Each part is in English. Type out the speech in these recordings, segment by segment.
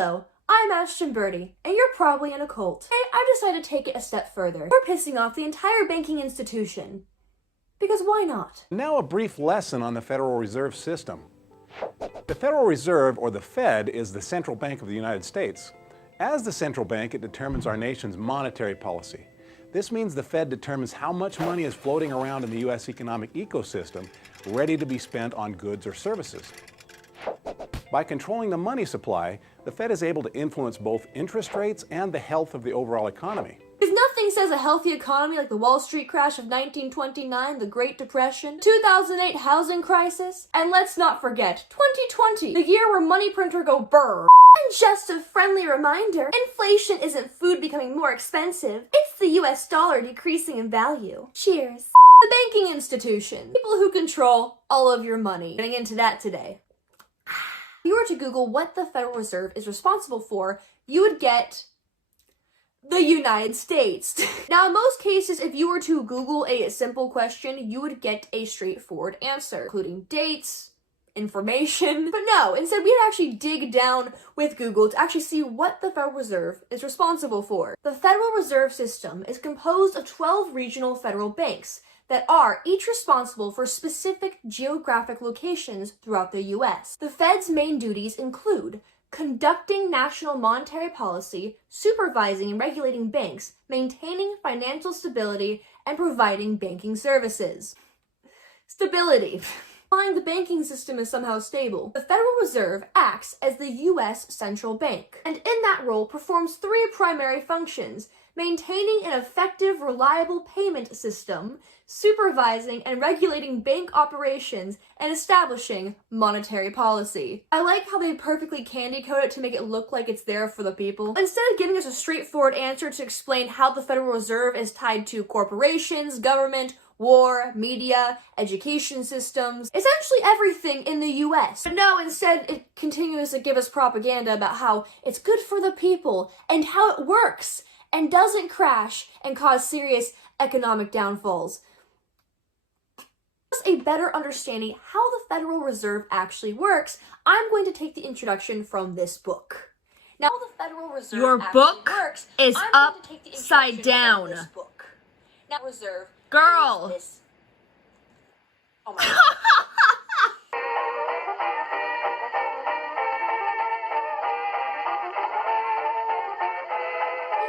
Hello, I'm Ashton Birdie, and you're probably in a cult. Today, I decided to take it a step further. We're pissing off the entire banking institution. Because why not? Now a brief lesson on the Federal Reserve System. The Federal Reserve, or the Fed, is the central bank of the United States. As the central bank, it determines our nation's monetary policy. This means the Fed determines how much money is floating around in the U.S. economic ecosystem, ready to be spent on goods or services. By controlling the money supply, the Fed is able to influence both interest rates and the health of the overall economy. If nothing says a healthy economy like the Wall Street crash of 1929, the Great Depression, 2008 housing crisis, and let's not forget 2020, the year where money printer go brr. And just a friendly reminder, inflation isn't food becoming more expensive, it's the US dollar decreasing in value. Cheers. The banking institution, people who control all of your money. Getting into that today. If you were to Google what the Federal Reserve is responsible for, you would get the United States. Now, in most cases, if you were to Google a simple question, you would get a straightforward answer, including dates, information. But no, instead we'd actually dig down with Google to actually see what the Federal Reserve is responsible for. The Federal Reserve System is composed of 12 regional federal banks that are each responsible for specific geographic locations throughout the U.S. The Fed's main duties include conducting national monetary policy, supervising and regulating banks, maintaining financial stability, and providing banking services. Stability. Implying the banking system is somehow stable. The Federal Reserve acts as the U.S. central bank, and in that role performs three primary functions: maintaining an effective, reliable payment system, supervising and regulating bank operations, and establishing monetary policy. I like how they perfectly candy code it to make it look like it's there for the people. Instead of giving us a straightforward answer to explain how the Federal Reserve is tied to corporations, government, war, media, education systems, essentially everything in the US. But no, instead it continues to give us propaganda about how it's good for the people and how it works and doesn't crash and cause serious economic downfalls. A better understanding how the Federal Reserve actually works, I'm going to take the introduction from this book. Now, how the Federal Reserve Your actually book works, is I'm going to take the upside introduction down. from this book. Now, Reserve Girl. is this. Oh my God.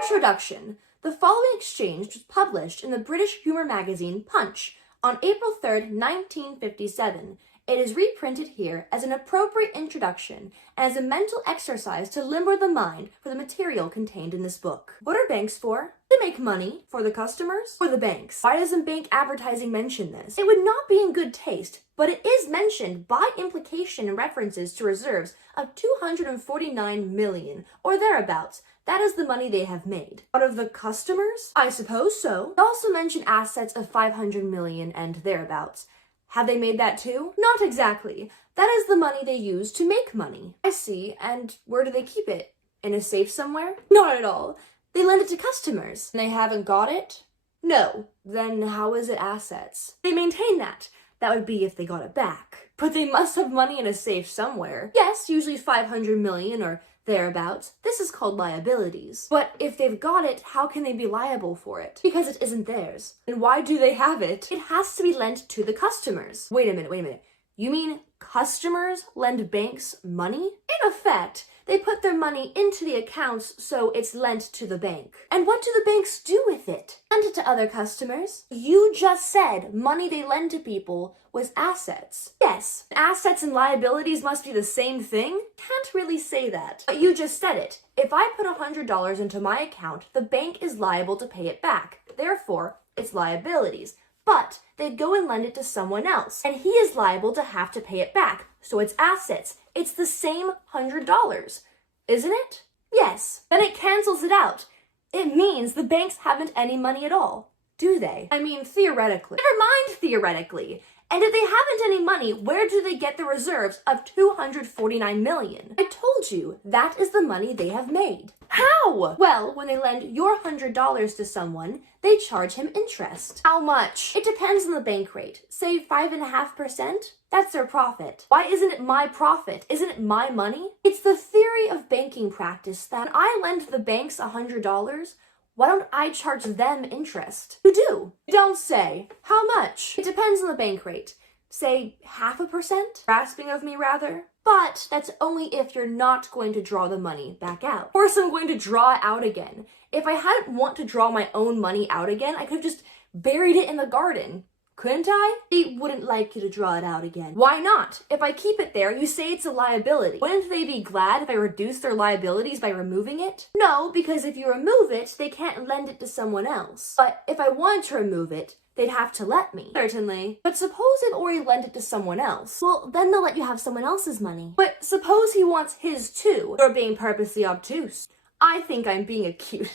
Introduction. The following exchange was published in the British humor magazine Punch on April 3rd, 1957. It is reprinted here as an appropriate introduction and as a mental exercise to limber the mind for the material contained in this book. What are banks for? To make money. For the customers? For the banks. Why doesn't bank advertising mention this? It would not be in good taste, but it is mentioned by implication in references to reserves of 249 million, or thereabouts. That is the money they have made. Out of the customers? I suppose so. They also mention assets of 500 million and thereabouts. Have they made that too? Not exactly. That is the money they use to make money. I see. And where do they keep it? In a safe somewhere? Not at all. They lend it to customers. And they haven't got it? No. Then how is it assets? They maintain that. That would be if they got it back. But they must have money in a safe somewhere. Yes, usually 500 million or thereabouts. This is called liabilities. But if they've got it, how can they be liable for it? Because it isn't theirs. And why do they have it? It has to be lent to the customers. Wait a minute. You mean customers lend banks money? In effect, they put their money into the accounts so it's lent to the bank. And what do the banks do with it? Lend it to other customers? You just said money they lend to people was assets. Yes, assets and liabilities must be the same thing? Can't really say that. But you just said it. If I put $100 into my account, the bank is liable to pay it back. Therefore, it's liabilities. But they'd go and lend it to someone else, and he is liable to have to pay it back. So it's assets. It's the same $100, isn't it? Yes. Then it cancels it out. It means the banks haven't any money at all, do they? I mean, theoretically. Never mind theoretically. And if they haven't any money, where do they get the reserves of $249 million? I told you, that is the money they have made. How? Well, when they lend your $100 to someone, they charge him interest. How much? It depends on the bank rate. Say 5.5%? That's their profit. Why isn't it my profit? Isn't it my money? It's the theory of banking practice that when I lend the banks $100, why don't I charge them interest? You do. You don't say. How much? It depends on the bank rate. Say 0.5%? Grasping of me, rather. But that's only if you're not going to draw the money back out. Of course, I'm going to draw it out again. If I hadn't want to draw my own money out again, I could have just buried it in the garden. Couldn't I? They wouldn't like you to draw it out again. Why not? If I keep it there, you say it's a liability. Wouldn't they be glad if I reduce their liabilities by removing it? No, because if you remove it, they can't lend it to someone else. But if I wanted to remove it, they'd have to let me. Certainly. But suppose they've already lent it to someone else. Well, then they'll let you have someone else's money. But suppose he wants his too. You're being purposely obtuse. I think I'm being acute.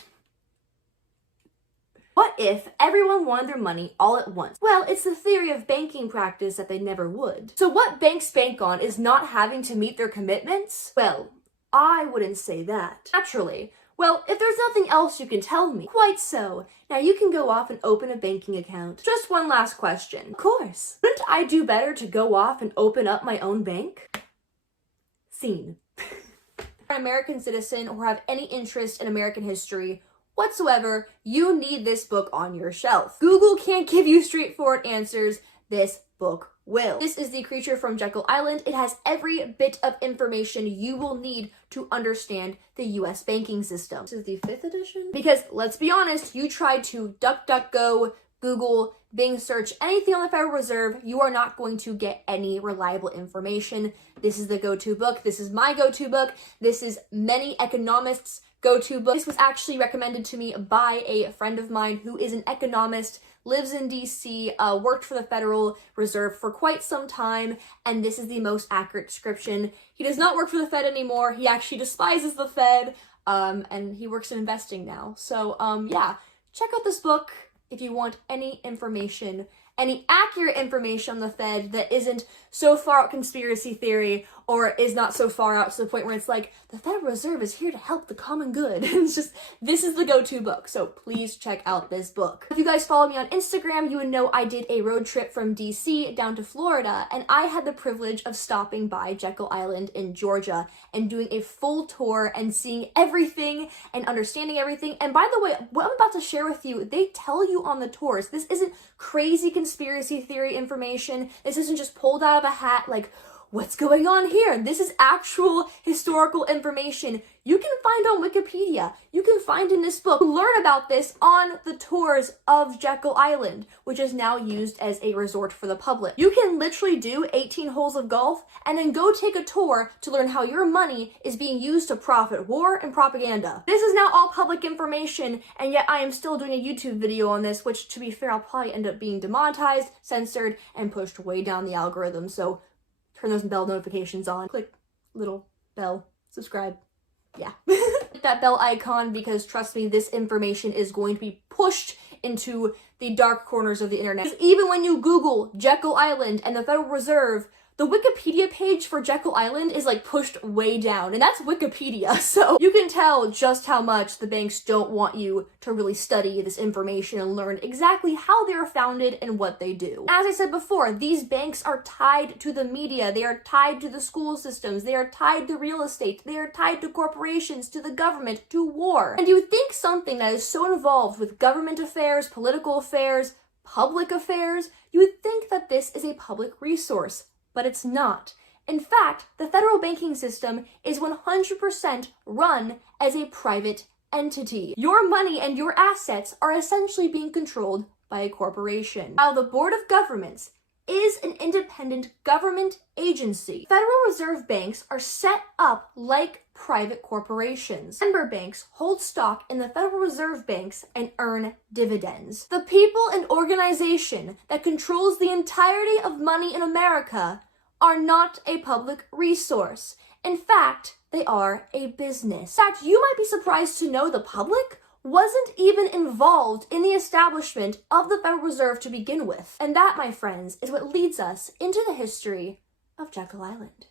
What if everyone wanted their money all at once? Well, it's the theory of banking practice that they never would. So what banks bank on is not having to meet their commitments? Well, I wouldn't say that. Naturally. Well, if there's nothing else you can tell me. Quite so. Now you can go off and open a banking account. Just one last question. Of course. Wouldn't I do better to go off and open up my own bank? Scene. An American citizen or have any interest in American history whatsoever, you need this book on your shelf. Google can't give you straightforward answers. This book will. This is The Creature from Jekyll Island. It has every bit of information you will need to understand the US banking system. This is the 5th edition? Because let's be honest, you try to DuckDuckGo, Google, Bing search anything on the Federal Reserve, you are not going to get any reliable information. This is the go-to book. This is my go-to book. This is many economists' go-to book. This was actually recommended to me by a friend of mine who is an economist, lives in DC, worked for the Federal Reserve for quite some time, and this is the most accurate description. He does not work for the Fed anymore. He actually despises the Fed, and he works in investing now. So, yeah, check out this book if you want any information, any accurate information on the Fed that isn't so far out conspiracy theory or is not so far out to the point where it's like, the Federal Reserve is here to help the common good. It's just, this is the go-to book, so please check out this book. If you guys follow me on Instagram, you would know I did a road trip from DC down to Florida, and I had the privilege of stopping by Jekyll Island in Georgia and doing a full tour and seeing everything and understanding everything. And by the way, what I'm about to share with you, they tell you on the tours. This isn't crazy conspiracy theory information. This isn't just pulled out of a hat like, what's going on here? This is actual historical information you can find on Wikipedia. You can find in this book. Learn about this on the tours of Jekyll Island, which is now used as a resort for the public. You can literally do 18 holes of golf and then go take a tour to learn how your money is being used to profit war and propaganda. This is now all public information, and yet I am still doing a YouTube video on this, which, to be fair, I'll probably end up being demonetized, censored, and pushed way down the algorithm. So turn those bell notifications on. Click little bell, subscribe. Yeah. Hit that bell icon, because trust me, this information is going to be pushed into the dark corners of the internet. Because even when you Google Jekyll Island and the Federal Reserve, the Wikipedia page for Jekyll Island is like pushed way down, and that's Wikipedia, so you can tell just how much the banks don't want you to really study this information and learn exactly how they are founded and what they do. As I said before, these banks are tied to the media, they are tied to the school systems, they are tied to real estate, they are tied to corporations, to the government, to war. And you would think something that is so involved with government affairs, political affairs, public affairs, you would think that this is a public resource. But it's not. In fact, the federal banking system is 100% run as a private entity. Your money and your assets are essentially being controlled by a corporation. While the Board of Governors is an independent government agency, Federal Reserve banks are set up like private corporations. Member banks hold stock in the Federal Reserve banks and earn dividends. The people and organization that controls the entirety of money in America are not a public resource. In fact, they are a business. In fact, you might be surprised to know the public wasn't even involved in the establishment of the Federal Reserve to begin with. And that, my friends, is what leads us into the history of Jekyll Island.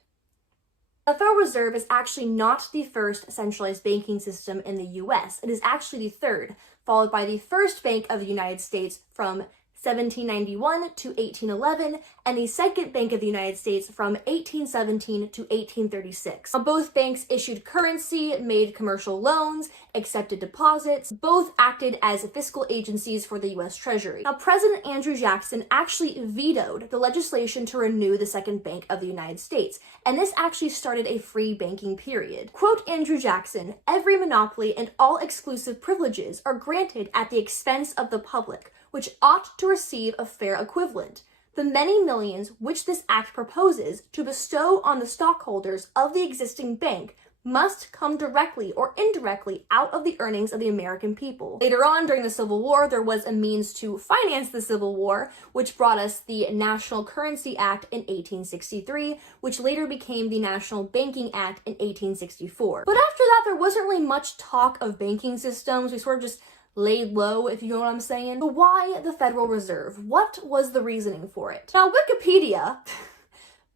The Federal Reserve is actually not the first centralized banking system in the US. It is actually the third, followed by the first Bank of the United States from 1791 to 1811, and the Second Bank of the United States from 1817 to 1836. Now, both banks issued currency, made commercial loans, accepted deposits, both acted as fiscal agencies for the US Treasury. Now, President Andrew Jackson actually vetoed the legislation to renew the Second Bank of the United States, and this actually started a free banking period. Quote Andrew Jackson, "Every monopoly and all exclusive privileges are granted at the expense of the public, which ought to receive a fair equivalent. The many millions which this act proposes to bestow on the stockholders of the existing bank must come directly or indirectly out of the earnings of the American people." Later on, during the Civil War, there was a means to finance the Civil War, which brought us the National Currency Act in 1863, which later became the National Banking Act in 1864. But after that, there wasn't really much talk of banking systems. We sort of just laid low, if you know what I'm saying. But why the Federal Reserve? What was the reasoning for it? Now, Wikipedia,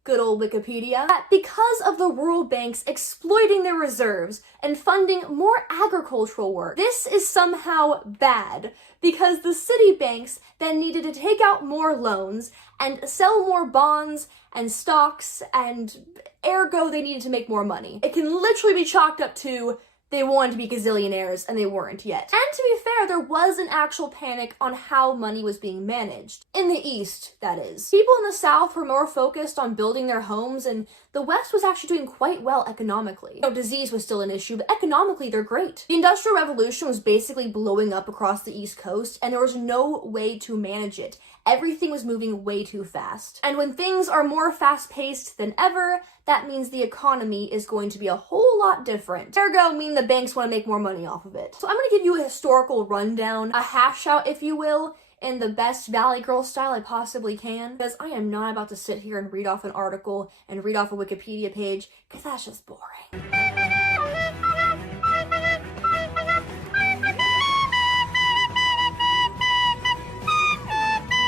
good old Wikipedia, that because of the rural banks exploiting their reserves and funding more agricultural work, this is somehow bad, because the city banks then needed to take out more loans and sell more bonds and stocks, and ergo they needed to make more money. It can literally be chalked up to they wanted to be gazillionaires, and they weren't yet. And to be fair, there was an actual panic on how money was being managed. In the East, that is. People in the South were more focused on building their homes, and the West was actually doing quite well economically. You know, disease was still an issue, but economically, they're great. The Industrial Revolution was basically blowing up across the East Coast, and there was no way to manage it. Everything was moving way too fast. And when things are more fast-paced than ever, that means the economy is going to be a whole lot different. Ergo, meaning the banks want to make more money off of it. So I'm going to give you a historical rundown, a half shout, if you will, in the best Valley Girl style I possibly can, because I am not about to sit here and read off an article and read off a Wikipedia page, because that's just boring.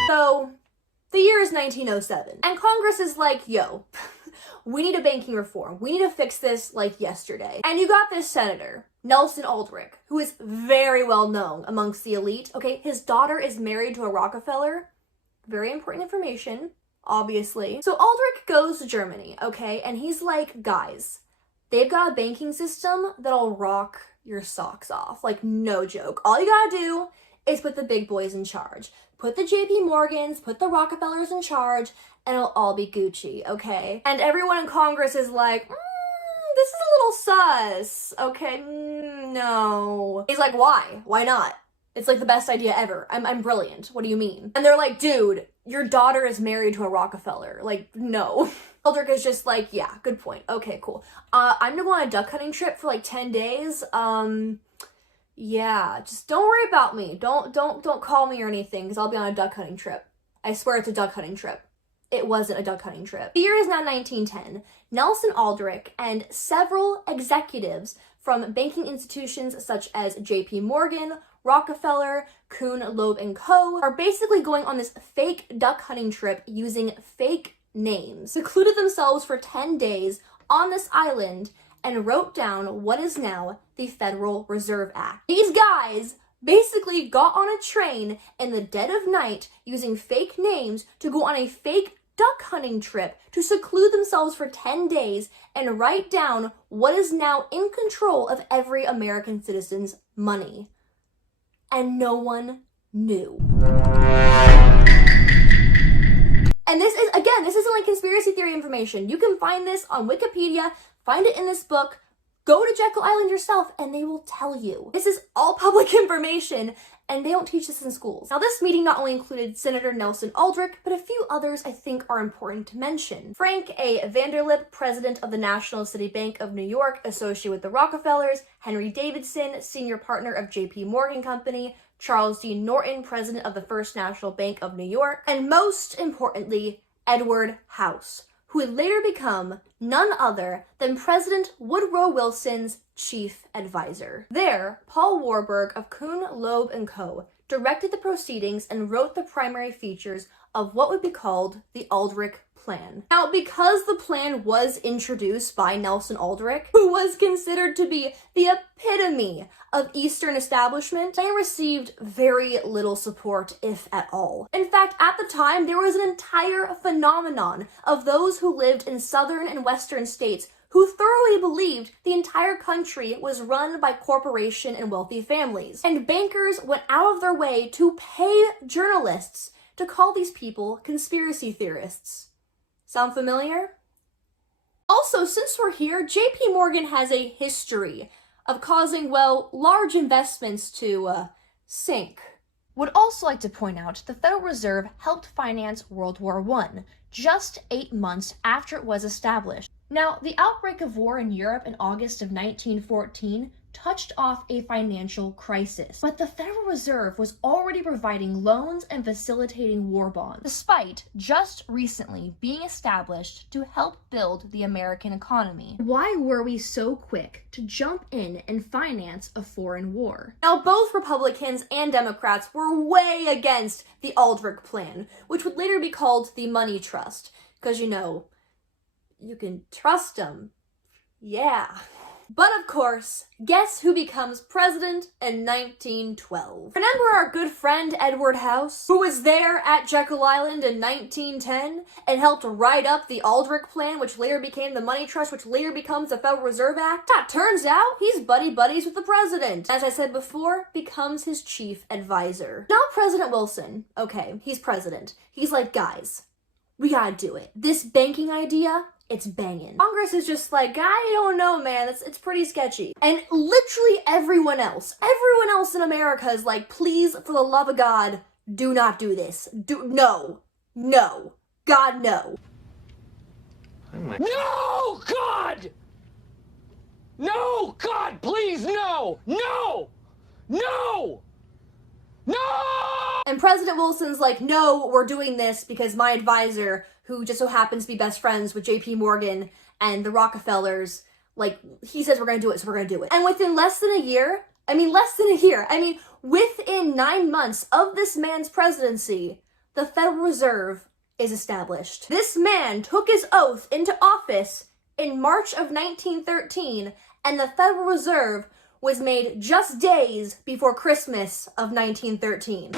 So, the year is 1907, and Congress is like, yo, we need a banking reform. We need to fix this like yesterday. And you got this senator, Nelson Aldrich, who is very well known amongst the elite. Okay, his daughter is married to a Rockefeller. Very important information, obviously. So Aldrich goes to Germany, okay, and he's like, guys, they've got a banking system that'll rock your socks off. Like, no joke. All you gotta do is put the big boys in charge. Put the JP Morgans, put the Rockefellers in charge, and it'll all be Gucci, okay? And everyone in Congress is like, this is a little sus, okay? No. He's like, why? Why not? It's like the best idea ever. I'm brilliant. What do you mean? And they're like, dude, your daughter is married to a Rockefeller. Like, no. Aldrich is just like, yeah, good point. Okay, cool. I'm gonna go on a duck hunting trip for like 10 days. Yeah, just don't worry about me. Don't call me or anything, because I'll be on a duck hunting trip. I swear it's a duck hunting trip. It wasn't a duck hunting trip. The year is now 1910. Nelson Aldrich and several executives from banking institutions such as JP Morgan, Rockefeller, Kuhn, Loeb & Co. are basically going on this fake duck hunting trip using fake names, secluded themselves for 10 days on this island, and wrote down what is now the Federal Reserve Act. These guys basically got on a train in the dead of night using fake names to go on a fake duck hunting trip to seclude themselves for 10 days and write down what is now in control of every American citizen's money. And no one knew. And this isn't like conspiracy theory information. You can find this on Wikipedia, find it in this book, go to Jekyll Island yourself, and they will tell you. This is all public information, and they don't teach this in schools. Now, this meeting not only included Senator Nelson Aldrich, but a few others I think are important to mention. Frank A. Vanderlip, president of the National City Bank of New York, associated with the Rockefellers, Henry Davidson, senior partner of JP Morgan Company, Charles D. Norton, president of the First National Bank of New York, and most importantly, Edward House, who would later become none other than President Woodrow Wilson's chief advisor. There, Paul Warburg of Kuhn, Loeb & Co. directed the proceedings and wrote the primary features of what would be called the Aldrich Plan. Now, because the plan was introduced by Nelson Aldrich, who was considered to be the epitome of Eastern establishment, they received very little support, if at all. In fact, at the time, there was an entire phenomenon of those who lived in southern and western states who thoroughly believed the entire country was run by corporation and wealthy families. And bankers went out of their way to pay journalists to call these people conspiracy theorists. Sound familiar? Also, since we're here, JP Morgan has a history of causing, well, large investments to, sink. Would also like to point out the Federal Reserve helped finance World War I, just 8 months after it was established. Now, the outbreak of war in Europe in August of 1914 touched off a financial crisis, but the Federal Reserve was already providing loans and facilitating war bonds, despite just recently being established to help build the American economy. Why were we so quick to jump in and finance a foreign war? Now, both Republicans and Democrats were way against the Aldrich Plan, which would later be called the Money Trust, because, you know, you can trust them. Yeah. But of course, guess who becomes president in 1912? Remember our good friend Edward House, who was there at Jekyll Island in 1910 and helped write up the Aldrich Plan, which later became the Money Trust, which later becomes the Federal Reserve Act? Turns out he's buddy-buddies with the president. As I said before, becomes his chief advisor. Now President Wilson, okay, he's president. He's like, guys, we gotta do it. This banking idea, it's banging. Congress is just like, I don't know, man, it's pretty sketchy. And literally everyone else in America is like, please, for the love of God, do not do this. No, God, no. No, God! No, God, please, no! No! No! No! And President Wilson's like, no, we're doing this because my advisor, who just so happens to be best friends with JP Morgan and the Rockefellers, like, he says we're gonna do it, so we're gonna do it. And within within 9 months of this man's presidency, the Federal Reserve is established. This man took his oath into office in March of 1913, and the Federal Reserve was made just days before Christmas of 1913.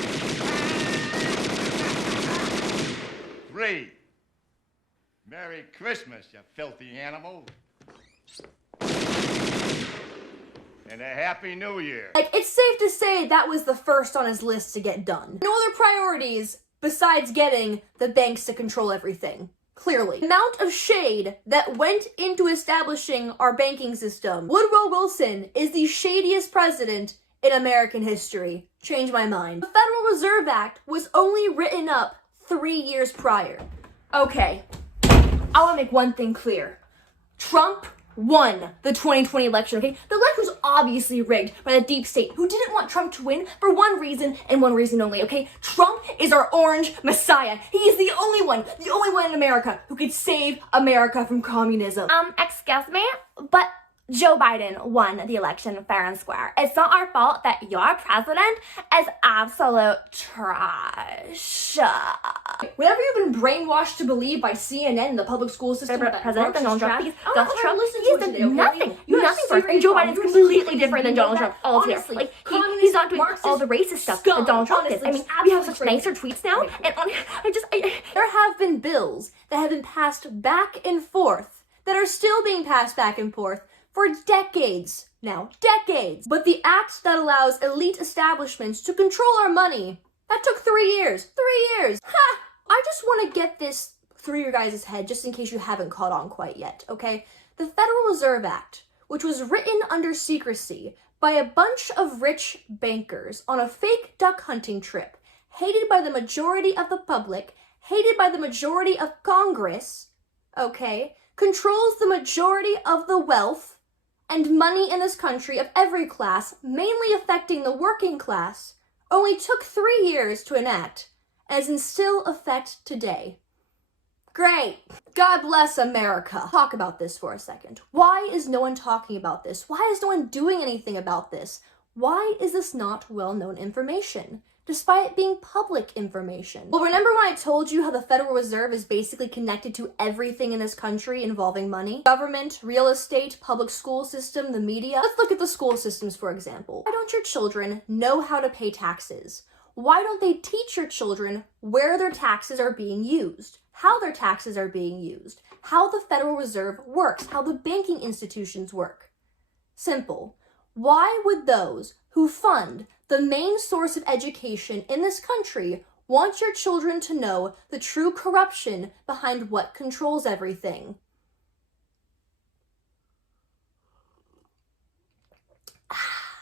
3. Merry Christmas, you filthy animal. And a Happy New Year. Like, it's safe to say that was the first on his list to get done. No other priorities besides getting the banks to control everything. Clearly. The amount of shade that went into establishing our banking system. Woodrow Wilson is the shadiest president in American history. Change my mind. The Federal Reserve Act was only written up 3 years prior. Okay, I want to make one thing clear. Trump won the 2020 election, okay? The election was obviously rigged by the deep state, who didn't want Trump to win for one reason and one reason only, okay? Trump is our orange messiah. He is the only one in America who could save America from communism. Excuse me, but Joe Biden won the election fair and square. It's not our fault that your president is absolute trash. Whatever you've been brainwashed to believe by CNN and the public school system, President Donald Trump, he's Donald Trump, he's nothing for us. And Joe Biden's completely different than Donald Trump. Honestly, Like, he's not doing all the racist stuff that Donald Trump is. I mean, we have such nicer tweets now, and there have been bills that have been passed back and forth, that are still being passed back and forth, for decades now. Decades. But the act that allows elite establishments to control our money, that took 3 years. 3 years. Ha! I just want to get this through your guys' head, just in case you haven't caught on quite yet, okay? The Federal Reserve Act, which was written under secrecy by a bunch of rich bankers on a fake duck hunting trip, hated by the majority of the public, hated by the majority of Congress, okay, controls the majority of the wealth and money in this country of every class, mainly affecting the working class, only took 3 years to enact, and is in still effect today. Great. God bless America. Talk about this for a second. Why is no one talking about this? Why is no one doing anything about this? Why is this not well-known information, despite it being public information? Well, remember when I told you how the Federal Reserve is basically connected to everything in this country involving money? Government, real estate, public school system, the media. Let's look at the school systems, for example. Why don't your children know how to pay taxes? Why don't they teach your children where their taxes are being used, how their taxes are being used, how the Federal Reserve works, how the banking institutions work? Simple. Why would those who fund the main source of education in this country want your children to know the true corruption behind what controls everything?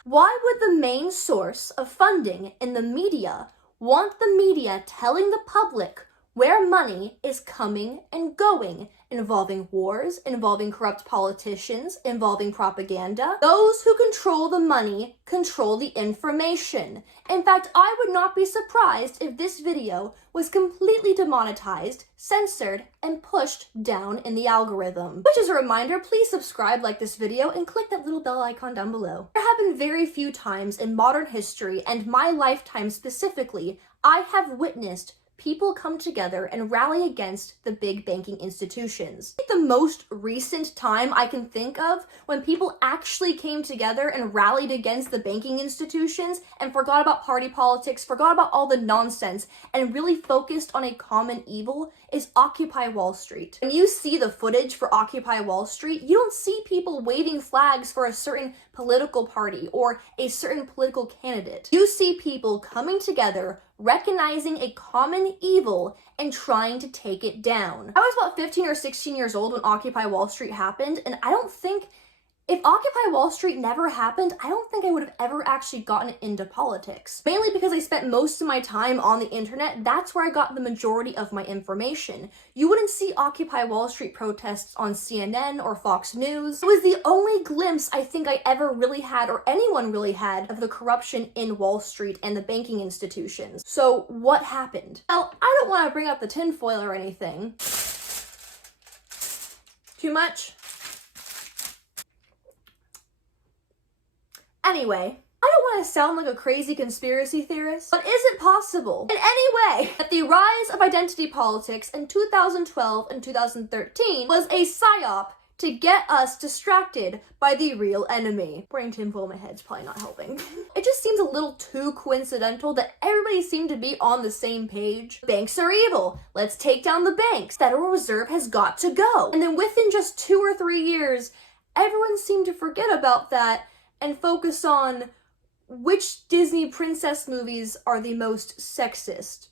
Why would the main source of funding in the media want the media telling the public where money is coming and going, involving wars, involving corrupt politicians, involving propaganda? Those who control the money control the information. In fact, I would not be surprised if this video was completely demonetized, censored, and pushed down in the algorithm. Which, as a reminder, please subscribe, like this video, and click that little bell icon down below. There have been very few times in modern history, and my lifetime specifically, I have witnessed people come together and rally against the big banking institutions. I think the most recent time I can think of when people actually came together and rallied against the banking institutions and forgot about party politics, forgot about all the nonsense, and really focused on a common evil is Occupy Wall Street. When you see the footage for Occupy Wall Street, you don't see people waving flags for a certain political party or a certain political candidate. You see people coming together, recognizing a common evil and trying to take it down. I was about 15 or 16 years old when Occupy Wall Street happened, and I don't think, if Occupy Wall Street never happened, I don't think I would have ever actually gotten into politics. Mainly because I spent most of my time on the internet, that's where I got the majority of my information. You wouldn't see Occupy Wall Street protests on CNN or Fox News. It was the only glimpse I think I ever really had, or anyone really had, of the corruption in Wall Street and the banking institutions. So what happened? Well, I don't want to bring up the tinfoil or anything. Too much? Anyway, I don't want to sound like a crazy conspiracy theorist, but is it possible in any way that the rise of identity politics in 2012 and 2013 was a psyop to get us distracted by the real enemy? Wearing tinfoil in my head's probably not helping. It just seems a little too coincidental that everybody seemed to be on the same page. Banks are evil. Let's take down the banks. Federal Reserve has got to go. And then within just 2 or 3 years, everyone seemed to forget about that and focus on which Disney princess movies are the most sexist.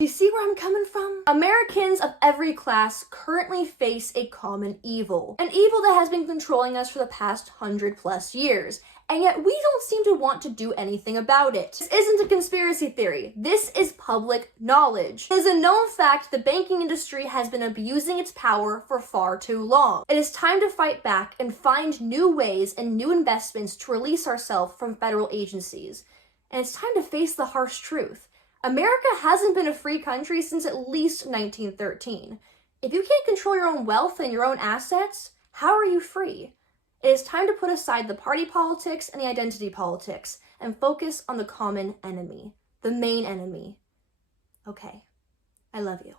You see where I'm coming from? Americans of every class currently face a common evil. An evil that has been controlling us for the past 100+ years. And yet we don't seem to want to do anything about it. This isn't a conspiracy theory. This is public knowledge. It is a known fact the banking industry has been abusing its power for far too long. It is time to fight back and find new ways and new investments to release ourselves from federal agencies. And it's time to face the harsh truth. America hasn't been a free country since at least 1913. If you can't control your own wealth and your own assets, how are you free? It is time to put aside the party politics and the identity politics and focus on the common enemy, the main enemy. Okay, I love you.